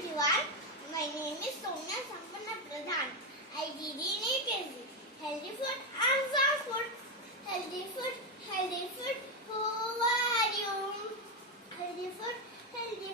everyone. My name is Soumya Sampanna Pradhan. I did in AKG. Healthy food and junk food. Healthy food, healthy food. Who are you? Healthy food, healthy